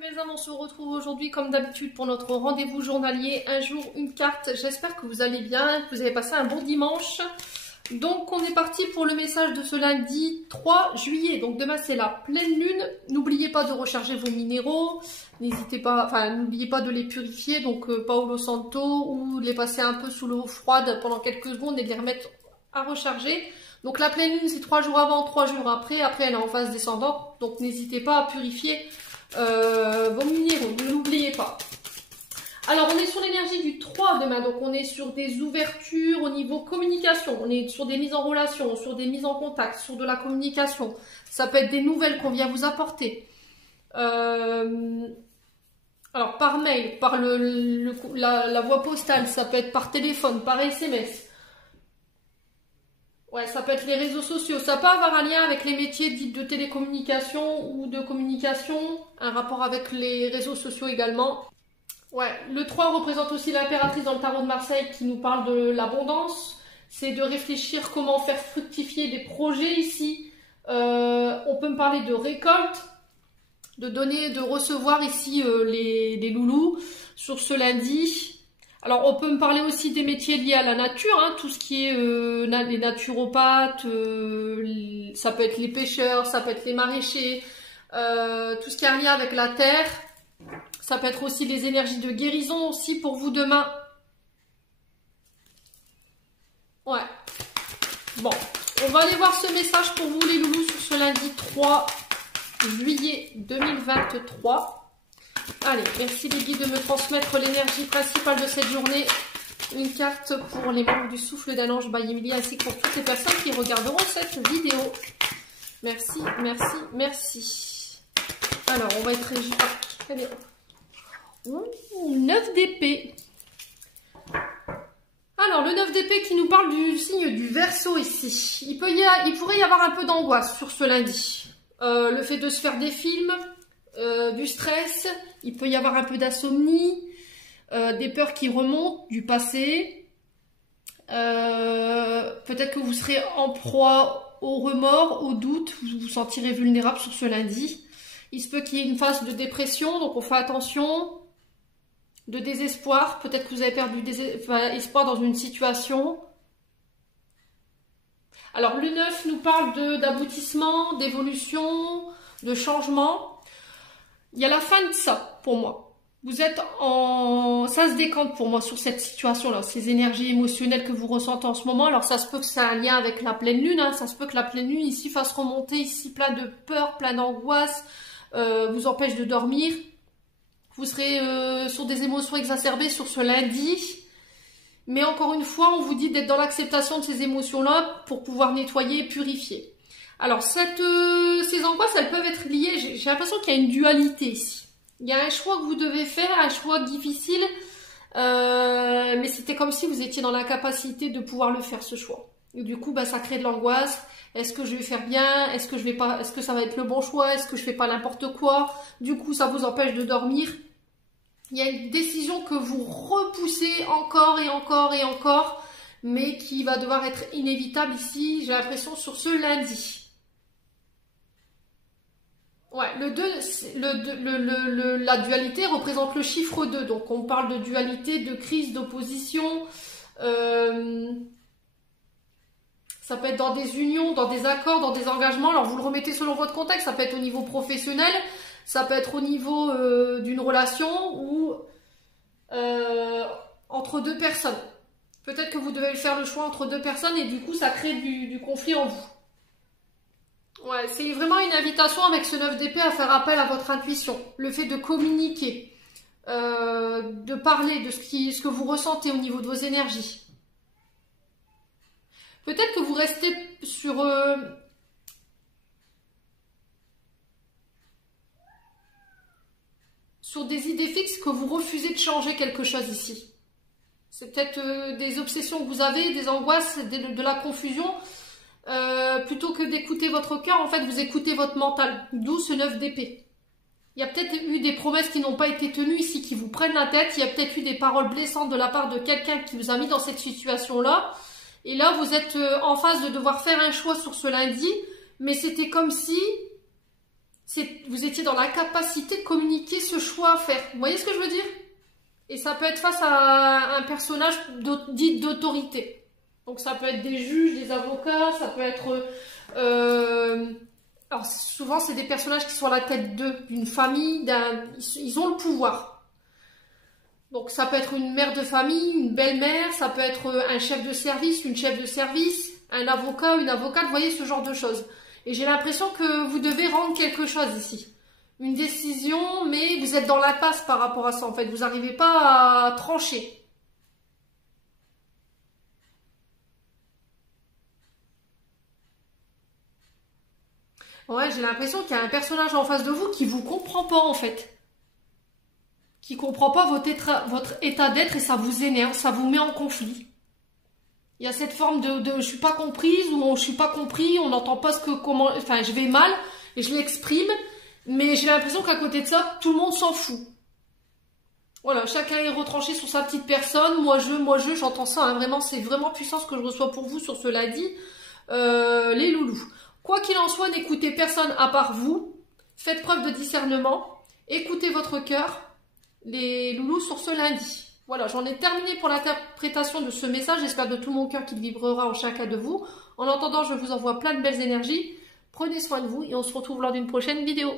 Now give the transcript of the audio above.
Mes amis, on se retrouve aujourd'hui comme d'habitude pour notre rendez-vous journalier, un jour, une carte. J'espère que vous allez bien, que vous avez passé un bon dimanche. Donc on est parti pour le message de ce lundi 3 juillet. Donc demain c'est la pleine lune. N'oubliez pas de recharger vos minéraux. N'hésitez pas, enfin n'oubliez pas de les purifier. Donc Paolo Santo ou de les passer un peu sous l'eau froide pendant quelques secondes et de les remettre à recharger. Donc la pleine lune c'est 3 jours avant, 3 jours après. Après elle est en phase descendante. Donc n'hésitez pas à purifier vos minéraux, ne l'oubliez pas. Alors on est sur l'énergie du 3 demain, donc on est sur des ouvertures au niveau communication, on est sur des mises en relation, sur des mises en contact, sur de la communication. Ça peut être des nouvelles qu'on vient vous apporter. Alors par mail, par la voie postale, ça peut être par téléphone, par SMS. Ouais, ça peut être les réseaux sociaux. Ça peut avoir un lien avec les métiers dits de télécommunication ou de communication, un rapport avec les réseaux sociaux également. Ouais, le 3 représente aussi l'impératrice dans le tarot de Marseille qui nous parle de l'abondance. C'est de réfléchir comment faire fructifier des projets ici. On peut me parler de récolte, de donner, de recevoir ici les loulous sur ce lundi. Alors on peut me parler aussi des métiers liés à la nature, hein, tout ce qui est les naturopathes, ça peut être les pêcheurs, ça peut être les maraîchers, tout ce qui a un lien avec la terre. Ça peut être aussi les énergies de guérison aussi pour vous demain. Ouais. Bon, on va aller voir ce message pour vous les loulous sur ce lundi 3 juillet 2023. Allez, merci les guides de me transmettre l'énergie principale de cette journée. Une carte pour les membres du souffle d'un ange by Emilie ainsi que pour toutes les personnes qui regarderont cette vidéo. Merci, merci, merci. Alors, on va être régi par... 9 d'épée. Alors, le 9 d'épée qui nous parle du signe du Verseau ici. Il pourrait y avoir un peu d'angoisse sur ce lundi. Le fait de se faire des films, du stress, il peut y avoir un peu d'insomnie, des peurs qui remontent du passé. Peut-être que vous serez en proie au remords, au doute, vous vous sentirez vulnérable sur ce lundi. Il se peut qu'il y ait une phase de dépression, donc on fait attention. De désespoir, peut-être que vous avez perdu espoir dans une situation. Alors le 9 nous parle d'aboutissement, d'évolution, de changement. Il y a la fin de ça pour moi. Vous êtes en... Ça se décante pour moi sur cette situation-là, ces énergies émotionnelles que vous ressentez en ce moment. Alors ça se peut que ça ait un lien avec la pleine lune, hein. Ça se peut que la pleine lune ici fasse remonter ici plein de peur, plein d'angoisse, vous empêche de dormir. Vous serez sur des émotions exacerbées sur ce lundi. Mais encore une fois, on vous dit d'être dans l'acceptation de ces émotions-là pour pouvoir nettoyer et purifier. Alors, ces angoisses, elles peuvent être liées. J'ai l'impression qu'il y a une dualité ici. Il y a un choix que vous devez faire, un choix difficile. Mais c'était comme si vous étiez dans l'incapacité de pouvoir le faire, ce choix. Et du coup, bah, ça crée de l'angoisse. Est-ce que je vais faire bien? Est-ce que ça va être le bon choix? Est-ce que je fais pas n'importe quoi? Du coup, ça vous empêche de dormir. Il y a une décision que vous repoussez encore et encore et encore, mais qui va devoir être inévitable ici, j'ai l'impression, sur ce lundi. Ouais, le 2, la dualité représente le chiffre 2, donc on parle de dualité, de crise, d'opposition. Ça peut être dans des unions, dans des accords, dans des engagements. Alors vous le remettez selon votre contexte, ça peut être au niveau professionnel. Ça peut être au niveau d'une relation ou entre deux personnes. Peut-être que vous devez faire le choix entre deux personnes et du coup ça crée du conflit en vous. Ouais, c'est vraiment une invitation avec ce 9 d'épée à faire appel à votre intuition. Le fait de communiquer, de parler de ce que vous ressentez au niveau de vos énergies. Peut-être que vous restez sur... sur des idées fixes que vous refusez de changer quelque chose ici. C'est peut-être des obsessions que vous avez, des angoisses, de la confusion. Plutôt que d'écouter votre cœur, en fait, vous écoutez votre mental. D'où ce 9 d'épée. Il y a peut-être eu des promesses qui n'ont pas été tenues ici, qui vous prennent la tête. Il y a peut-être eu des paroles blessantes de la part de quelqu'un qui vous a mis dans cette situation-là. Et là, vous êtes en phase de devoir faire un choix sur ce lundi. Mais c'était comme si... vous étiez dans l'incapacité de communiquer ce choix à faire. Vous voyez ce que je veux dire? Et ça peut être face à un personnage dit d'autorité. Donc ça peut être des juges, des avocats, ça peut être... alors souvent c'est des personnages qui sont à la tête d'une famille, ils ont le pouvoir. Donc ça peut être une mère de famille, une belle-mère, ça peut être un chef de service, une chef de service, un avocat, une avocate, vous voyez ce genre de choses. Et j'ai l'impression que vous devez rendre quelque chose ici. Une décision, mais vous êtes dans l'impasse par rapport à ça en fait. Vous n'arrivez pas à trancher. Ouais, j'ai l'impression qu'il y a un personnage en face de vous qui vous comprend pas en fait. Qui comprend pas votre état d'être et ça vous énerve, ça vous met en conflit. Il y a cette forme de je suis pas comprise ou je suis pas compris, on n'entend pas enfin je vais mal et je l'exprime, mais j'ai l'impression qu'à côté de ça, tout le monde s'en fout. Voilà, chacun est retranché sur sa petite personne, moi je, j'entends ça, hein, vraiment, c'est vraiment puissant ce que je reçois pour vous sur cela dit, les loulous. Quoi qu'il en soit, n'écoutez personne à part vous, faites preuve de discernement, écoutez votre cœur, les loulous sur ce lundi. Voilà, j'en ai terminé pour l'interprétation de ce message. J'espère de tout mon cœur qu'il vibrera en chacun de vous. En attendant, je vous envoie plein de belles énergies. Prenez soin de vous et on se retrouve lors d'une prochaine vidéo.